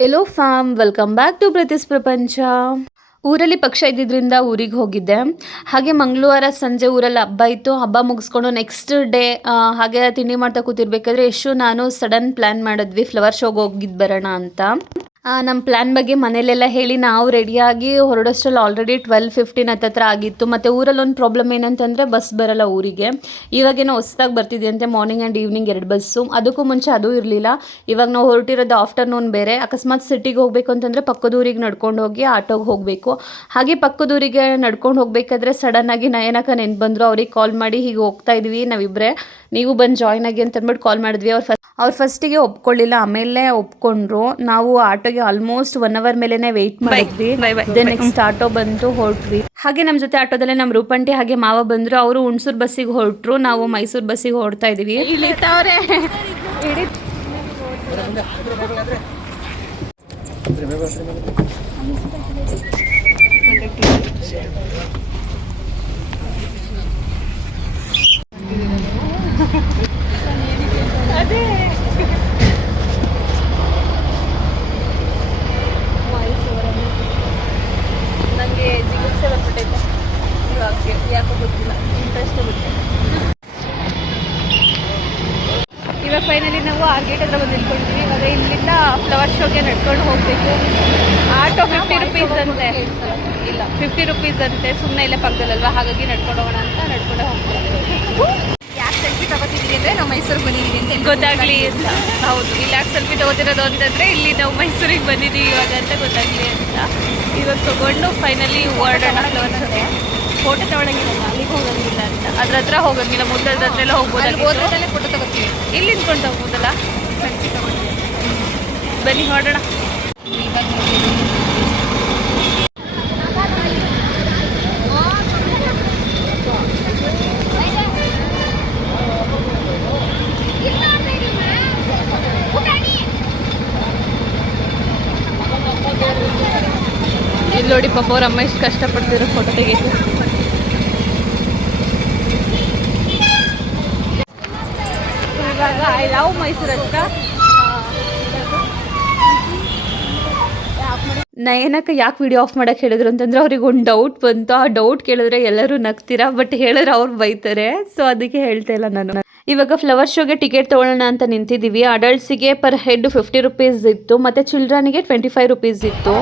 Hello fam welcome back to ಪ್ರತಿಸ್ ಪ್ರಪಂಚ ಊರಲ್ಲಿ ಪಕ್ಷ ಇದ್ದಿದ್ದರಿಂದ ಊರಿಗೆ ಹೋಗಿದ್ದೆ. ಹಾಗೆ ಮಂಗಳವಾರ ಸಂಜೆ ಊರಲ್ಲಿ ಹಬ್ಬ ಇತ್ತು. ಹಬ್ಬ ಮುಗಿಸ್ಕೊಂಡು ನೆಕ್ಸ್ಟ್ ಡೇ ಹಾಗೆ ತಿಂಡಿ ಮಾಡ್ತಾ ಕೂತಿರ್ಬೇಕಾದ್ರೆ ಎಷ್ಟು ನಾನು ಸಡನ್ ಪ್ಲ್ಯಾನ್ ಮಾಡಿದ್ವಿ. ಫ್ಲವರ್ ಶೋಗೆ ಹೋಗಿದ್ದು ಬರೋಣ ಅಂತ. ನಮ್ಮ ಪ್ಲ್ಯಾನ್ ಬಗ್ಗೆ ಮನೇಲೆಲ್ಲ ಹೇಳಿ ನಾವು ರೆಡಿಯಾಗಿ ಹೊರಡೋಷ್ಟ್ರಲ್ಲಿ ಆಲ್ರೆಡಿ ಟ್ವೆಲ್ ಫಿಫ್ಟೀನ್ ಹತ್ತತ್ರ ಆಗಿತ್ತು. ಮತ್ತು ಊರಲ್ಲಿ ಒಂದು ಪ್ರಾಬ್ಲಮ್ ಏನಂತಂದರೆ ಬಸ್ ಬರಲ್ಲ ಊರಿಗೆ. ಇವಾಗೇನೋ ಹೊಸ್ದಾಗಿ ಬರ್ತಿದೆಯಂತೆ ಮಾರ್ನಿಂಗ್ ಆ್ಯಂಡ್ ಈವ್ನಿಂಗ್ ಎರಡು ಬಸ್ಸು ಅದಕ್ಕೂ ಮುಂಚೆ ಅದು ಇರಲಿಲ್ಲ. ಇವಾಗ ನಾವು ಹೊರಟಿರೋದು ಆಫ್ಟರ್ನೂನ್ ಬೇರೆ. ಅಕಸ್ಮಾತ್ ಸಿಟಿಗೆ ಹೋಗಬೇಕು ಅಂತಂದರೆ ಪಕ್ಕದ ಊರಿಗೆ ನಡ್ಕೊಂಡು ಹೋಗಿ ಆಟೋಗೆ ಹೋಗಬೇಕು. ಹಾಗೆ ಪಕ್ಕದ ಊರಿಗೆ ನಡ್ಕೊಂಡು ಹೋಗಬೇಕಾದ್ರೆ ಸಡನ್ನಾಗಿ ನಯನಕ ನೆನ್ಪು ಬಂದರು. ಅವ್ರಿಗೆ ಕಾಲ್ ಮಾಡಿ ಹೀಗೆ ಹೋಗ್ತಾ ಇದ್ವಿ ನಾವಿಬ್ಬರೇ ನೀವು ಬಂದು ಜಾಯ್ನ್ ಆಗಿ ಅಂತ ಅಂದ್ಬಿಟ್ಟು ಕಾಲ್ ಮಾಡಿದ್ವಿ. ಅವ್ರು ಫಸ್ಟ್ ಅವ್ರು ಫಸ್ಟಿಗೆ ಒಪ್ಕೊಳ್ಳಿಲ್ಲ. ಆಮೇಲೆ ಒಪ್ಕೊಂಡ್ರು. ನಾವು ಆಟೋಗೆ ಆಲ್ಮೋಸ್ಟ್ ಒನ್ ಅವರ್ ಮೇಲೆನೆ ವೆಯ್ಟ್ ಮಾಡಿದ್ವಿ. ದೆನ್ ನೆಕ್ಸ್ಟ್ ಆಟೋ ಬಂತು ಹೊರಟ್ವಿ. ಹಾಗೆ ನಮ್ಮ ಜೊತೆ ಆಟೋದಲ್ಲೇ ನಮ್ಮ ರೂಪಂಟಿ ಹಾಗೆ ಮಾವ ಬಂದ್ರು. ಅವರು ಹುಣಸೂರು ಬಸ್ಸಿಗೆ ಹೊರಟ್ರು. ನಾವು ಮೈಸೂರು ಬಸ್ಸಿಗೆ ಹೊರಡ್ತಾ ಇದೀವಿ. ನನಗೆ ಜಿಗುಪ್ಸೆ ಬಂದ್ಬಿಟ್ಟೈತೆ. ಇವಾಗ ಯಾಕೋ ಗೊತ್ತಿಲ್ಲ. ಇಂಟ್ರೆಸ್ಟ್ ಬಿಟ್ಟೆ ಇವಾಗ ಫೈನಲಿ ನಾವು ಆರ್ ಗೇಟ್ ಹತ್ರ ಬಂದು ನಿಂತ್ಕೊಂಡಿದ್ವಿ ಇವಾಗ ಇಲ್ಲಿಂದ ಫ್ಲವರ್ ಶೋಗೆ ನಡ್ಕೊಂಡು ಹೋಗಬೇಕು. ಆಟೋ ಫಿಫ್ಟಿ ರುಪೀಸ್ ಅಂತೆ. ಇಲ್ಲ. ಫಿಫ್ಟಿ ರುಪೀಸ್ ಅಂತೆ. ಸುಮ್ಮನೆ ಇಲ್ಲೇ ಪಕ್ಕದಲ್ಲಲ್ವಾ ಹಾಗಾಗಿ ನಡ್ಕೊಂಡು ಹೋಗೋಣ ಅಂತ ನಡ್ಕೊಂಡೇ ಹೋಗ್ತೀವಿ ತಗೋತಿದ್ದೀವಿ ಅಂದರೆ ನಾವು ಮೈಸೂರಿಗೆ ಬಂದಿದ್ದೀವಿ ಅಂತ ಗೊತ್ತಾಗಲಿ ಅಂತ. ಹೌದು. ಇಲ್ಲಿ ಯಾಕೆ ಸೆಲ್ಫಿ ತಗೋತಿರೋದು ಅಂತಂದರೆ ಇಲ್ಲಿ ನಾವು ಮೈಸೂರಿಗೆ ಬಂದಿದ್ದೀವಿ ಇವಾಗ ಅಂತ ಗೊತ್ತಾಗಲಿ ಅಂತ. ಇವಾಗ ತಗೊಂಡು ಫೈನಲಿ ಹೊರಡೋಣ. ಫೋಟೋ ತಗೊಳಂಗಿಲ್ಲ ಅಲ್ಲಿಗೆ ಹೋಗಂಗಿಲ್ಲ ಅಂತ. ಅದ್ರ ಹತ್ರ ಹೋಗಂಗಿಲ್ಲ. ಮುದ್ದದ ಹತ್ರ ಹೋಗ್ಬೋದು ಹೋದ್ರಲ್ಲೇ ಫೋಟೋ ತಗೋತೀವಿ. ಇಲ್ಲಿ ನಿಂತ್ಕೊಂಡು ಹೋಗ್ಬೋದಲ್ಲ? ಬನ್ನಿ ಹೊರಡೋಣ ನೋಡಿ ಪಾಪ ಅವ್ರ ಅಮ್ಮ ಎಷ್ಟು ಕಷ್ಟಪಡ್ತಿರೋ ಫೋಟೋ ತೆಗೀತು ಇವಾಗ ಐ ಲವ್ ಮೈಸೂರು ಅಂತ. ನಯನಕ್ಕೆ ಯಾಕೆ ವಿಡಿಯೋ ಆಫ್ ಮಾಡಕ್ಕೆ ಹೇಳಿದ್ರು ಅಂತಂದ್ರೆ ಅವ್ರಿಗೆ ಒಂದು ಡೌಟ್ ಬಂತು. ಆ ಡೌಟ್ ಕೇಳಿದ್ರೆ ಎಲ್ಲರೂ ನಗ್ತೀರಾ ಬಟ್ ಹೇಳಿದ್ರೆ ಅವ್ರು ಬೈತಾರೆ. ಸೊ ಅದಕ್ಕೆ ಹೇಳ್ತಾ ಇಲ್ಲ ನಾನು. ಇವಾಗ ಫ್ಲವರ್ ಶೋಗೆ ಟಿಕೆಟ್ ತೊಗೊಳ್ಳೋಣ ಅಂತ ನಿಂತಿದ್ದೀವಿ. ಅಡಲ್ಟ್ಸಿಗೆ ಪರ್ ಹೆಡ್ ಫಿಫ್ಟಿ ರುಪೀಸ್ ಇತ್ತು. ಮತ್ತು ಚಿಲ್ಡ್ರನಿಗೆ ಟ್ವೆಂಟಿ ಫೈವ್ ರುಪೀಸ್ ಇತ್ತು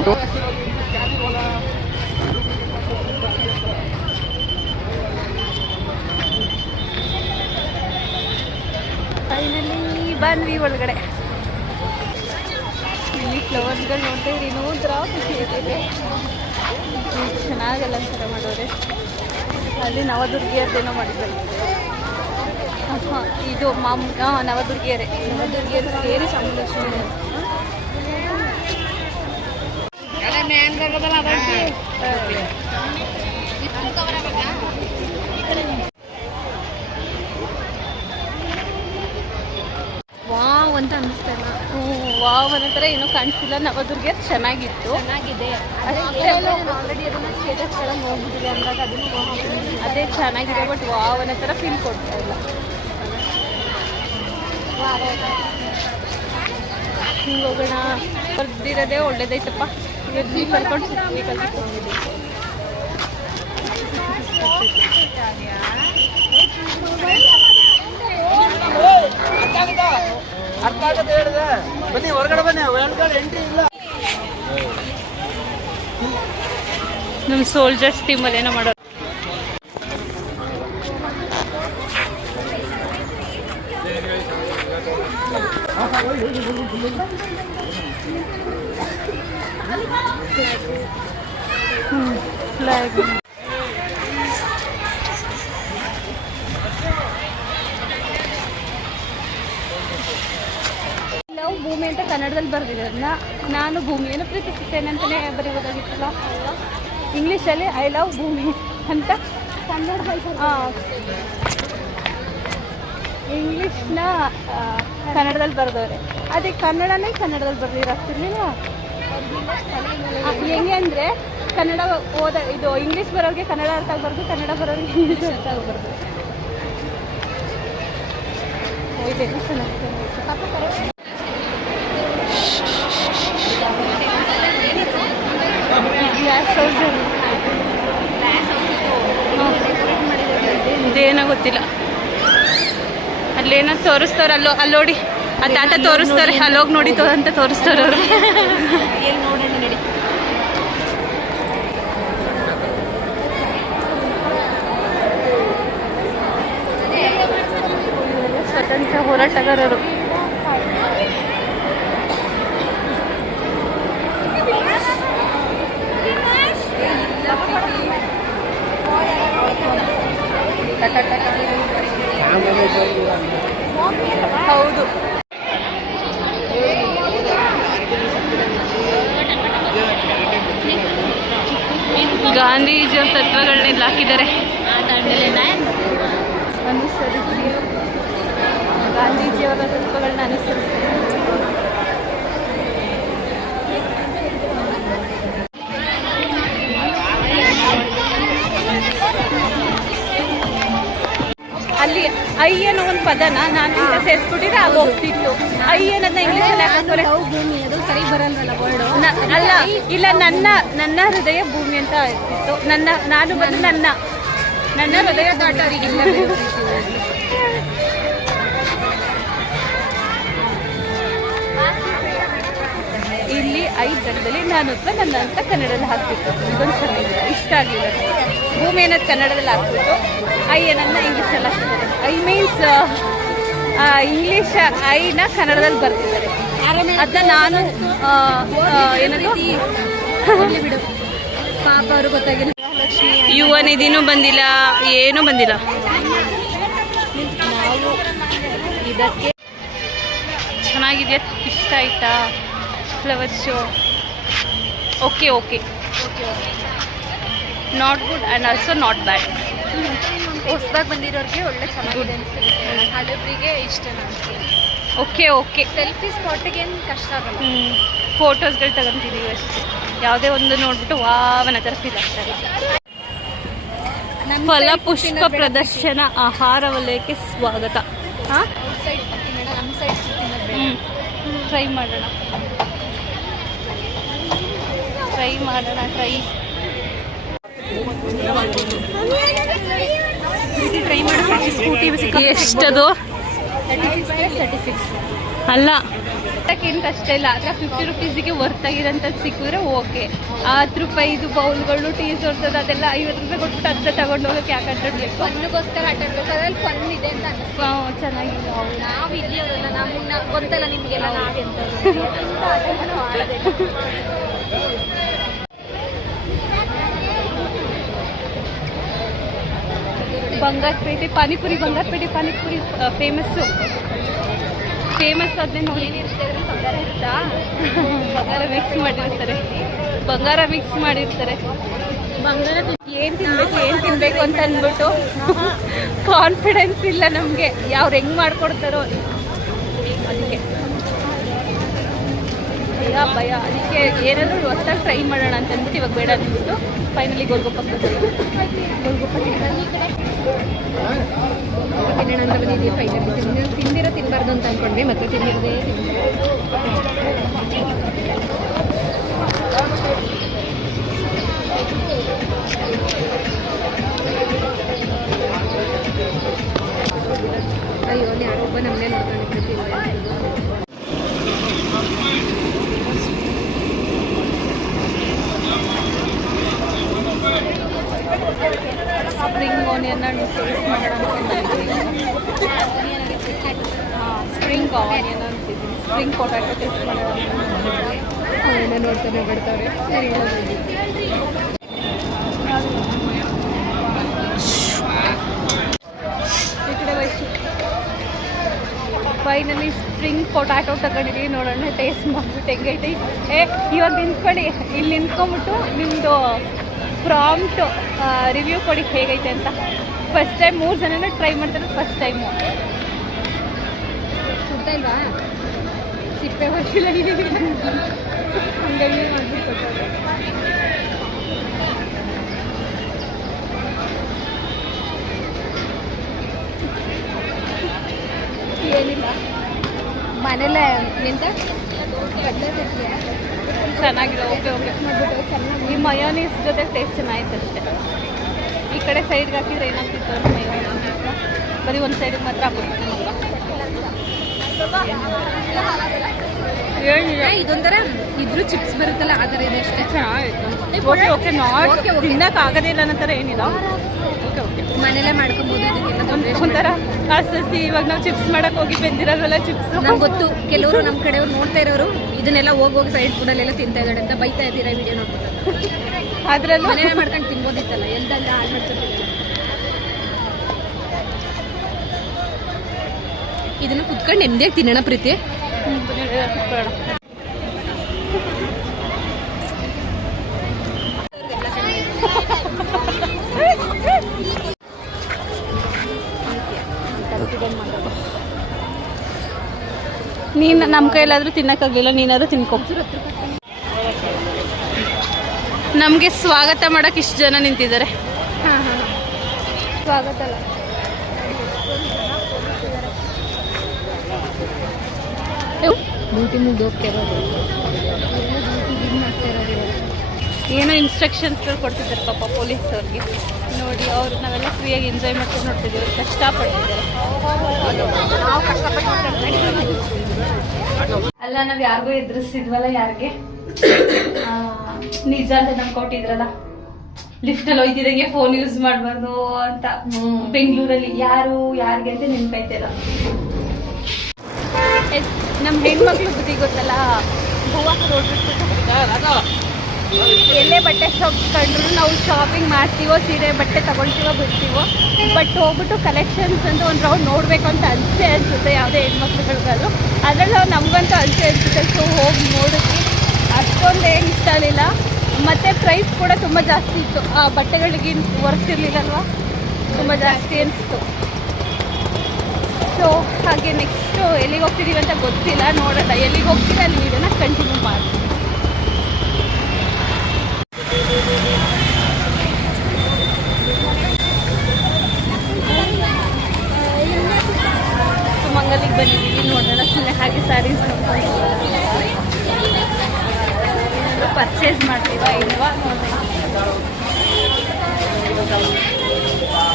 ಫೈನಲಿ ಬಂದ್ವಿ ಒಳಗಡೆ. ಇಲ್ಲಿ ಫ್ಲವರ್ಸ್ಗಳು ನೋಡ್ತಾ ಇನ್ನೂ ಒಂಥರ ಖುಷಿ ಇರ್ತೈತೆ ಚೆನ್ನಾಗಲ್ಲ ಒಂಥರ ಮಾಡೋರೆ. ಅಲ್ಲಿ ನವದುರ್ಗಿಯರ್ದೇನೋ ಮಾಡಿದ್ದಾರೆ ಹಾಂ ಇದು ಮಾಮ್ ಹಾಂ ನವದುರ್ಗಿಯರೇ ನವದುರ್ಗಿಯರು ಸೇರಿ ಚಾಮುಂಡೇಶ್ವರಿ ವಾವ್ ಅಂತ ಅನಿಸ್ತಾ ಇಲ್ಲ ವಾವ್ ಅನ್ನೋ ಥರ ಏನೂ ಕಾಣಿಸ್ತಿಲ್ಲ ನವದುರ್ಗ ಚೆನ್ನಾಗಿತ್ತು ಚೆನ್ನಾಗಿದೆ ಆಲ್ರೆಡಿ ಅದನ್ನ ಸ್ಟೇಟಸ್ ಎಲ್ಲ ನೋಡ್ಬಿಟ್ಟಿದೆ ಅಂದಾಗ ಅದನ್ನು ಅದೇ ಚೆನ್ನಾಗಿದೆ ಬಟ್ ವಾವ್ ಅನ್ನೋ ಥರ ಫೀಲ್ ಕೊಡ್ತಾ ಇಲ್ಲ ಹಿಂಗೆ ಹೋಗೋಣ ಬರ್ದಿರೋದೇ ಒಳ್ಳೇದೈತಪ್ಪ ಎದ್ದು ಕರ್ಕೊಂಡು ಸುತ್ತಬೇಕಲ್ಲಿ ಅರ್ಥ ಆಗತ್ತೆ ಹೇಳಿದೆ ಬನ್ನಿ, ಹೊರಗಡೆ ಬನ್ನಿ. ಒಳಗಡೆ ಎಂಟ್ರಿ ಇಲ್ಲ. ನಮ್ಮ ಸೋಲ್ಜರ್ಸ್ ಟೀಮಲ್ಲಿ ಏನೋ ಮಾಡೋದು ಫ್ಲಾಗ್ ಲವ್ ಭೂಮಿ ಅಂತ ಕನ್ನಡದಲ್ಲಿ ಬರೆದಿರೋದನ್ನ ನಾನು ಭೂಮಿಯನ್ನು ಪ್ರೀತಿಸುತ್ತೇನೆ ಅಂತಲೇ ಬರೀಬೋದಾಗಿತ್ತಲ್ಲ ಇಂಗ್ಲೀಷಲ್ಲಿ ಐ ಲವ್ ಭೂಮಿ ಅಂತ. ಕನ್ನಡ ಇಂಗ್ಲೀಷ್ನ ಕನ್ನಡದಲ್ಲಿ ಬರೆದವ್ರೆ. ಅದೇ ಕನ್ನಡನೇ ಕನ್ನಡದಲ್ಲಿ ಬರೆದಿರಾಗ್ತಿರ್ಲಿಲ್ಲ ಹೆಂಗೆ ಅಂದರೆ ಕನ್ನಡ ಓದ, ಇದು ಇಂಗ್ಲೀಷ್ ಬರೋರಿಗೆ ಕನ್ನಡ ಅರ್ಥ ಆಗಬಾರ್ದು, ಕನ್ನಡ ಬರೋರಿಗೆ ಇಂಗ್ಲೀಷ್ ಅರ್ಥ ಆಗಬಾರ್ದು. ಇದೇನು ಚೆನ್ನಾಗಿದೆ. ಇದೇನೋ ಗೊತ್ತಿಲ್ಲ. ಅಲ್ಲೇನೋ ತೋರಿಸ್ತಾರೆ ಅಲ್ಲೋ ಅಲ್ಲೋಡಿ. ನೋಡಿ ಆ ತಾತ ತೋರಿಸ್ತಾರೆ ಅಲ್ಲೋಗಿ ನೋಡಿ ತೋ ಅಂತ ತೋರಿಸ್ತಾರೆ ಅವರು. ಸ್ವತಂತ್ರ ಹೋರಾಟಗಾರರು ಹೌದು ಗಾಂಧೀಜಿಯವ್ರ ತತ್ವಗಳನ್ನೆಲ್ಲ ಹಾಕಿದ್ದಾರೆ ಅನುಸರಿಸಿ ಗಾಂಧೀಜಿಯವರ ತತ್ವಗಳನ್ನ ಅನುಸರಿಸಿ ಅಲ್ಲಿ ಐ ಅನ್ನೋ ಒಂದು ಪದನ ನಾನು ಸೇರಿಸ್ಬಿಟ್ಟಿದ್ರೆ ಅದು ಹೋಗ್ತಿತ್ತು. ಐ ಅನ್ನೋದನ್ನ ಇಂಗ್ಲೀಷಲ್ಲಿ ಹಾಕಿದ್ರೆ ಭೂಮಿ ಅದು ಸರಿ ಬರಲ್ವಲ್ಲ ವರ್ಡು ಅಲ್ಲ ಇಲ್ಲ ನನ್ನ ನನ್ನ ಹೃದಯ ಭೂಮಿ ಅಂತ ಇರ್ತಿತ್ತು ನನ್ನ ನಾನು ಬಂದು ನನ್ನ ನನ್ನ ಹೃದಯ ದಾಟೋರಿಗಿಲ್ಲ ಐದು ಜನದಲ್ಲಿ ನಾನು ಅಥವಾ ನನ್ನ ಅಂತ ಕನ್ನಡದಲ್ಲಿ ಹಾಕ್ಬಿಟ್ಟು ಇದೊಂದು ಚೆನ್ನಾಗಿದೆ ಇಷ್ಟ ಆಗಲಿಲ್ಲ ಭೂಮಿ ಅನ್ನೋದು ಕನ್ನಡದಲ್ಲಿ ಹಾಕ್ಬಿಟ್ಟು ಐ ಏನನ್ನ ಇಂಗ್ಲೀಷಲ್ಲಿ ಹಾಕ್ತಿದ್ದಾರೆ ಐ ಮೀನ್ಸ್ ಇಂಗ್ಲೀಷ್ ಐನ ಕನ್ನಡದಲ್ಲಿ ಬರ್ತಿದ್ದಾರೆ ಅದನ್ನ ನಾನು ಏನದು? ಬಿಡು. ಪಾಪ ಅವರು ಗೊತ್ತಾಗಿಲ್ಲ. ಯುವ ನಿಧಿನೂ ಬಂದಿಲ್ಲ ಏನೂ ಬಂದಿಲ್ಲ. ಇದಕ್ಕೆ ಚೆನ್ನಾಗಿದೆಯಾ ಇಷ್ಟ ಆಯ್ತಾ? Flower show okay okay not good and also not bad ಹೊಸದಾಗಿ ಬಂದಿರೋರಿಗೆ ಒಳ್ಳೆ ಚೆನ್ನಾಗಿದೆ ಅನಿಸುತ್ತೆ. ಹಳಬ್ರಿಗೆ ಇಷ್ಟ ಓಕೆ ಓಕೆ ಸೆಲ್ಫಿ ಸ್ಪಾಟಿಗೆ ಏನು ಕಷ್ಟ ಆಗಲ್ಲ. ಫೋಟೋಸ್ಗಳು ತಗೊಂತಿದ್ದೀವಿ ಅಷ್ಟೇ. ಯಾವುದೇ ಒಂದು ನೋಡ್ಬಿಟ್ಟು ವಾವನ ಥರ ಫೀಲ್ ಆಗ್ತಲ್ಲ ಫಲ ಪುಷ್ಪ ಪ್ರದರ್ಶನ ಆಹಾರ ವಲಯಕ್ಕೆ ಸ್ವಾಗತ. ಹಾಂ? ಟ್ರೈ ಮಾಡೋಣ. ಟ್ರೈ ಮಾಡೋಣ ಟ್ರೈ. ಟ್ರೈ ಮಾಡೋಣ ಸ್ಕೂಟಿ ಎಷ್ಟದು? ತರ್ಟಿ ಸಿಕ್ಸ್ ಅಲ್ಲ. ಅದಕ್ಕಿಂತ ಅಷ್ಟೇ ಇಲ್ಲ ಆದರೆ ಫಿಫ್ಟಿ ರುಪೀಸಿಗೆ ವರ್ತ್ ಆಗಿರೋಂಥದ್ದು ಸಿಕ್ಕಿದ್ರೆ ಓಕೆ ಹತ್ತು ರೂಪಾಯಿದು ಬೌಲ್ಗಳು ಟೀ ಸೋರ್ಸೋದು ಅದೆಲ್ಲ ಐವತ್ತು ರೂಪಾಯಿ ಕೊಟ್ಬಿಟ್ಟು ಅದನ್ನ ತಗೊಂಡು ಹೋಗೋಕೆ ಯಾಕೆ ಅಡ್ಡಾಡ್ಬೇಕು ಫನ್ಗೋಸ್ಕರ ಆಟ ಆಡ್ಬೇಕು ಅದ್ರಲ್ಲಿ ಫನ್ ಇದೆ ಅಂತ ಹಾಂ ಚೆನ್ನಾಗಿಲ್ಲ ನಾವು ಇಲ್ಲಿ ನಮ್ಮನ್ನ ಗೊತ್ತಲ್ಲ ನಿಮಗೆಲ್ಲ ನಾವೆಂತ ಬಂಗಾರಪೇಟೆ, ಪಾನಿಪುರಿ ಬಂಗಾರಪೇಟೆ, ಪಾನಿಪುರಿ ಫೇಮಸ್ಸು ಫೇಮಸ್ ಅದನ್ನ ಬಂಗಾರ ಮಿಕ್ಸ್ ಮಾಡಿರ್ತಾರೆ. ಬಂಗಾರ ಮಿಕ್ಸ್ ಮಾಡಿರ್ತಾರೆ. ಬಂಗಾರ ಏನು ತಿನ್ಬೇಕು ಏನು ತಿನ್ಬೇಕು ಅಂತ ಅನ್ಬಿಟ್ಟು ಕಾನ್ಫಿಡೆನ್ಸ್ ಇಲ್ಲ ನಮಗೆ. ಯಾವ್ರು ಹೆಂಗ್ ಮಾಡ್ಕೊಡ್ತಾರೋ. ಅದಕ್ಕೆ. ಭಯ ಭಯ. ಅದಕ್ಕೆ ಏನಾದರೂ ಹೊಸ್ದಾಗಿ ಟ್ರೈ ಮಾಡೋಣ ಅಂತ ಅಂದ್ಬಿಟ್ಟು ಇವಾಗ ಬೇಡ ಅಂದ್ಬಿಟ್ಟು ಫೈನಲಿ ಗೋಲ್ಗೊಪ್ಪ ಗೋಲ್ಗೊಪ್ಪ ತಿನ್ನೋಣ ಅಂತ ಬಂದಿದ್ದೀವಿ ಫೈನಲ್ ತಿಂದಿರೋ? ತಿನ್ನಬಾರ್ದು ಅಂತ ಅಂದ್ಕೊಂಡ್ವಿ ಮತ್ತೆ ತಿಂದಿರದೇ ಫೈನಲಿ ಸ್ಪ್ರಿಂಗ್ ಪೊಟ್ಯಾಟೊ ತಗೊಂಡಿದ್ದೀವಿ ನೋಡೋಣ, ಟೇಸ್ಟ್ ಮಾಡಿಬಿಟ್ಟು ಹೆಂಗೈತಿ. ಏ, ಇವಾಗ ನಿಂತ್ಕೊಳ್ಳಿ, ಇಲ್ಲಿ ನಿಂತ್ಕೊಂಬಿಟ್ಟು ನಿಮ್ಮದು ಪ್ರಾಂಪ್ಟ್ ರಿವ್ಯೂ ಕೊಡಿ ಹೇಗೈತೆ ಅಂತ. ಫಸ್ಟ್ ಟೈಮ್ ಮೂರು ಜನನೂ ಟ್ರೈ ಮಾಡ್ತಾರೆ ಫಸ್ಟ್ ಟೈಮು ಸುಡ್ತಾ ಸಿಪ್ಪೆ ಬರ್ತಿಲ್ಲ ಹಂಗಾಗಿ ಮಾಡ್ಬಿಟ್ಟು ಏನಿಲ್ಲ ಮನೇಲೇ ನಿಂತ ಚೆನ್ನಾಗಿರೋ ಚೆನ್ನಾಗಿದೆ ಓಕೆ ಓಕೆ. ಈ ಮಯೋನೀಸ್ ಜೊತೆ ಟೇಸ್ಟ್ ಚೆನ್ನಾಗಿತ್ತು ಈ ಕಡೆ ಸೈಡ್ಗೆ ಹಾಕಿದ್ರೆ ಏನಾಗ್ತಿತ್ತು ಅಂತ ಮಯೋನೀಸ್ ಬರೀ ಒಂದು ಸೈಡಿಗೆ ಮಾತ್ರ ಹಾಕ್ಬಿಡ್ತೀನಿ ಏನಿದೆ ಇದೊಂಥರ ಇದ್ರು ಚಿಪ್ಸ್ ಬರುತ್ತಲ್ಲ ಆ ಥರ ಇದೆ ಅಷ್ಟೇ. ಚೆನ್ನಾಗಿತ್ತು. Okay okay not Okay, okay. ತಿನ್ನಕ್ಕೆ ಆಗೋದಿಲ್ಲ ಅನ್ನೋ ಥರ ಏನಿಲ್ಲ. ಮನೇಲೆ ಮಾಡ್ಕೊಬೋದು ಇದಕ್ಕೆಲ್ಲ ಒಂಥರ ಆಸಸ್ತಿ ಇವಾಗ ನಾವು ಚಿಪ್ಸ್ ಮಾಡಕ್ ಹೋಗಿ ಬೆಂದಿರೋದ್ರಲ್ಲ ಚಿಪ್ಸ್ ನಂಗೆ ಗೊತ್ತು ಕೆಲವರು ನಮ್ಮ ಕಡೆಯವ್ರು ನೋಡ್ತಾ ಇರೋರು ಇದನ್ನೆಲ್ಲ ಹೋಗಿ ಹೋಗಿ ಸೈಡ್ ಫುಡಲ್ಲೆಲ್ಲ ತಿಂತಾ ಇದ್ದಾಳೆ ಅಂತ ಬೈತಾ ಇದ್ದೀರಾ ವಿಡಿಯೋ ನೋಡ್ಬಿಟ್ಟು ಅದ್ರಲ್ಲೂ? ಮನೇಲೆ ಮಾಡ್ಕೊಂಡು ತಿನ್ಬೋದಿತ್ತಲ್ಲ ಎಲ್ದಲ್ಲ ಹಾಳು ಮಾಡ್ತಿರ್ತಿಲ್ಲ ಇದನ್ನ ಕುತ್ಕೊಂಡು ನೆಮ್ಮದಿಯಾಗಿ ತಿನ್ನೋಣ ಪ್ರೀತಿ. ನೀನು ನಮ್ಮ ಕೈಲಾದ್ರೂ ತಿನ್ನಕ್ಕಾಗಲಿಲ್ಲ ನೀನಾದ್ರೂ ತಿನ್ಕೊ. ನಮಗೆ ಸ್ವಾಗತ ಮಾಡಕ್ ಇಷ್ಟು ಜನ ನಿಂತಿದ್ದಾರೆ. ಹಾಂ ಹಾಂ ಸ್ವಾಗತ ಡ್ಯೂಟಿ ಏನೋ ಇನ್ಸ್ಟ್ರಕ್ಷನ್ಸ್ ಕೊಡ್ತಿದ್ದಾರೆ ಪಾಪ ಪೊಲೀಸ್ ಅವ್ರಿಗೆ. ನೋಡಿ ಅವ್ರು ನಾವೆಲ್ಲ ಫ್ರೀಯಾಗಿ ಎಂಜಾಯ್ ಮಾಡ್ಕೊಂಡು ನೋಡ್ತಿದ್ದೀವಿ ಅವ್ರು ಕಷ್ಟಪಟ್ಟಿದ್ದಾರೆ. ಅಲ್ಲ ನಾವು ಯಾರಿಗೂ ಎದುರಿಸಿದ್ವಲ್ಲ ಯಾರಿಗೆ? ನಿಜ ಅಂತ ನಮ್ಗೆ ಕೊಟ್ಟಿದ್ರಲ್ಲ? ಲಿಫ್ಟಲ್ಲಿ ಹೋಯ್ತಿದಂಗೆ ಫೋನ್ ಯೂಸ್ ಮಾಡಬಾರ್ದು ಅಂತ. ಬೆಂಗಳೂರಲ್ಲಿ ಯಾರು ಯಾರಿಗೆ ಅಂತ ನೆನ್ಪೈತಿಲ್ಲ ನಮ್ಮ ಹೆಣ್ಮಕ್ಳು ಬುದ್ಧಿ ಗೊತ್ತಲ್ಲ? ಹೂವು ರೋಡ್ ಎಲ್ಲೇ ಬಟ್ಟೆ ಶಾಪ್ ಕಂಡ್ರು ನಾವು ಶಾಪಿಂಗ್ ಮಾಡ್ತೀವೋ, ಸೀರೆ ಬಟ್ಟೆ ತಗೊಳ್ತೀವೋ, ಬಿಡ್ತೀವೋ ಬಟ್ ಹೋಗ್ಬಿಟ್ಟು ಕಲೆಕ್ಷನ್ಸ್ ಅಂತ ಒಂದು ರೌಂಡ್ ನೋಡಬೇಕು ಅಂತ ಅನಿಸೆ ಅನಿಸುತ್ತೆ ಯಾವುದೇ ಹೆಣ್ಮಕ್ಳುಗಳಿಗಾದ್ರು. ಅದರಲ್ಲಿ ನಮಗಂತೂ ಅನಿಸೆ ಅನಿಸುತ್ತೆ ಸೊ ಹೋಗಿ ನೋಡಿದ್ವಿ. ಅಷ್ಟೊಂದು ಏನು ಇಷ್ಟ ಆಗಲಿಲ್ಲ. ಮತ್ತು ಪ್ರೈಸ್ ಕೂಡ ತುಂಬ ಜಾಸ್ತಿ ಇತ್ತು. ಆ ಬಟ್ಟೆಗಳಿಗೆ ವರ್ತ್ ಇರಲಿಲ್ಲಲ್ವ? ತುಂಬ ಜಾಸ್ತಿ ಅನಿಸ್ತು ಸೊ ಹಾಗೆ ನೆಕ್ಸ್ಟು ಎಲ್ಲಿಗೆ ಹೋಗ್ತಿದ್ದೀವಿ ಅಂತ ಗೊತ್ತಿಲ್ಲ, ನೋಡೋಣ. ಎಲ್ಲಿಗೆ ಹೋಗ್ತೀವಿ ಅಲ್ಲಿ ವೀಡಿಯೋನ ಕಂಟಿನ್ಯೂ ಮಾಡ್ತೀವಿ ಸುಮಂಗಲಿಗೆ ಬಂದಿದ್ದೀವಿ ನೋಡೋಣ ಸುಮ್ಮನೆ ಹಾಗೆ ಸ್ಯಾರೀಸ್ ಪರ್ಚೇಸ್ ಮಾಡ್ತೀವಾ ಇಲ್ವಾ ನೋಡೋಣ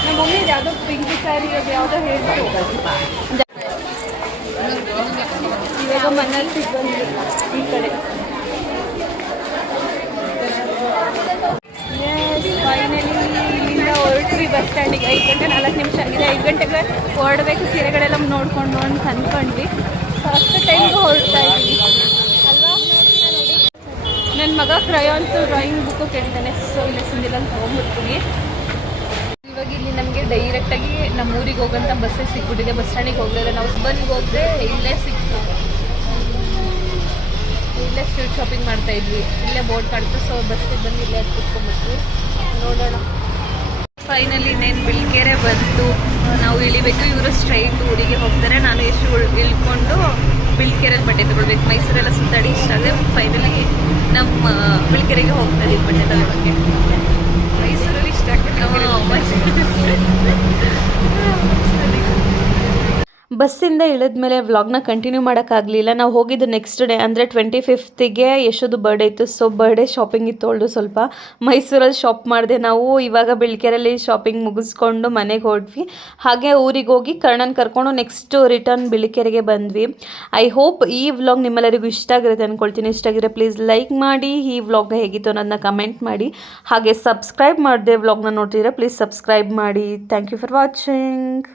ನಮ್ಮ ಮಮ್ಮಿ ಯಾವುದೋ ಪಿಂಕ್ ಸ್ಯಾರಿ ಅದು ಯಾವುದೋ ಹೇಳ್ತು ಇವಾಗ ಮನೇಲಿ ಸಿಗ್ಬಂದ್ವಿ ಈ ಕಡೆ ಫೈನಲಿ ಇಲ್ಲಿಂದ ಹೊರಟ್ವಿ ಬಸ್ ಸ್ಟ್ಯಾಂಡಿಗೆ. ಐದು ಗಂಟೆ ನಾಲ್ಕು ನಿಮಿಷ ಆಗಿದೆ. ಐದು ಗಂಟೆಗೆ ಹೊರಡಬೇಕು. ಸೀರೆಗಳೆಲ್ಲ ನೋಡಿಕೊಂಡು ಅಂತ ಅಂದ್ಕೊಂಡ್ವಿ. ಫಸ್ಟ್ ಟೈಮ್ಗೆ ಹೊರಡ್ತಾ ಇದ್ದೀವಿ. ಅಲ್ವಾ? ನನ್ನ ಮಗ ಕ್ರಯಾನ್ಸ್ ಡ್ರಾಯಿಂಗ್ ಬುಕ್ಕು ಕೇಳ್ತಾನೆ ಸೊ ಇಲ್ಲ ಸುಂದಿಲ್ಲ ಅಂತ ತೊಗೊಂಡ್ಬಿಡ್ತೀನಿ. ಇವಾಗ ಇಲ್ಲಿ ನಮಗೆ ಡೈರೆಕ್ಟಾಗಿ ನಮ್ಮ ಊರಿಗೆ ಹೋಗೋಂಥ ಬಸ್ಸೇ ಸಿಕ್ಬಿಟ್ಟಿದೆ. ಬಸ್ ಸ್ಟ್ಯಾಂಡಿಗೆ ಹೋಗಲಿಲ್ಲ. ನಾವು ಬನ್ನಿಗೆ ಹೋದ್ರೆ ಇಲ್ಲೇ ಸಿಕ್ತು. ಇಲ್ಲೇ ಸ್ಟ್ರೀಟ್ ಶಾಪಿಂಗ್ ಮಾಡ್ತಾ ಇದ್ವಿ. ಇಲ್ಲೇ ಬೋರ್ಡ್ ಕಾಡ್ತು ಸೊ ಬಸ್ಸಿಗೆ ಬಂದು ಇಲ್ಲೇ ಕುತ್ಕೊಂಡ್ಬಿಟ್ವಿ. ನೋಡೋಣ. ಫೈನಲಿ ಇನ್ನೇನು ಬಿಳ್ಕೆರೆ ಬಂತು. ನಾವು ಇಳಿಬೇಕು ಇವರು ಸ್ಟ್ರೈಟ್ ಊರಿಗೆ ಹೋಗ್ತಾರೆ. ನಾನು ಎಷ್ಟು ಇಳ್ಕೊಂಡು ಬಿಳ್ಕೆರೆಯಲ್ಲಿ ಬಟ್ಟೆ ತಗೊಳ್ಬೇಕು. ಮೈಸೂರೆಲ್ಲ ಸುತ್ತಾಡಿ ಇಷ್ಟ ಆದರೆ ಫೈನಲಿ ನಮ್ಮ ಬಿಳ್ಕೆರೆಗೆ ಹೋಗ್ತಾ ಇದ್ದೀವಿ ಬಟ್ಟೆ ತಗೊಳ್ಳೋಕ್ಕೆ ಮೈಸೂರಲ್ಲಿ ಇಷ್ಟ ಬಸ್ಸಿಂದ ಇಳಿದ್ಮೇಲೆ ವ್ಲಾಗ್ನ ಕಂಟಿನ್ಯೂ ಮಾಡೋಕ್ಕಾಗಲಿಲ್ಲ. ನಾವು ಹೋಗಿದ್ದು ನೆಕ್ಸ್ಟ್ ಡೇ ಅಂದರೆ ಟ್ವೆಂಟಿ ಫಿಫ್ತಿಗೆ ಯಶೋದು ಬರ್ಡೇ ಇತ್ತು. ಸೊ ಬರ್ಡೇ ಶಾಪಿಂಗ್ ಇತ್ತು ಅವಳು ಸ್ವಲ್ಪ. ಮೈಸೂರಲ್ಲಿ ಶಾಪ್ ಮಾಡಿದೆ. ನಾವು ಇವಾಗ ಬಿಳ್ಕೆರೆಯಲ್ಲಿ ಶಾಪಿಂಗ್ ಮುಗಿಸ್ಕೊಂಡು ಮನೆಗೆ ಹೊರಟ್ವಿ ಹಾಗೆ ಊರಿಗೆ ಹೋಗಿ ಕರ್ಣನ್ ಕರ್ಕೊಂಡು ನೆಕ್ಸ್ಟ್ ರಿಟರ್ನ್ ಬಿಳಿಕೆರೆಗೆ ಬಂದ್ವಿ. ಐ ಹೋಪ್ ಈ ವ್ಲಾಗ್ ನಿಮ್ಮೆಲ್ಲರಿಗೂ ಇಷ್ಟ ಆಗಿರುತ್ತೆ ಅಂದ್ಕೊಳ್ತೀನಿ ಇಷ್ಟ ಆಗಿದ್ರೆ ಪ್ಲೀಸ್ ಲೈಕ್ ಮಾಡಿ, ಈ ವ್ಲಾಗ್ನ ಹೇಗಿತ್ತು ಅನ್ನೋದನ್ನ ಕಮೆಂಟ್ ಮಾಡಿ. ಹಾಗೆ ಸಬ್ಸ್ಕ್ರೈಬ್ ಮಾಡಿದೆ ವ್ಲಾಗ್ನ ನೋಡ್ತಿದ್ರೆ ಪ್ಲೀಸ್ ಸಬ್ಸ್ಕ್ರೈಬ್ ಮಾಡಿ. Thank you for watching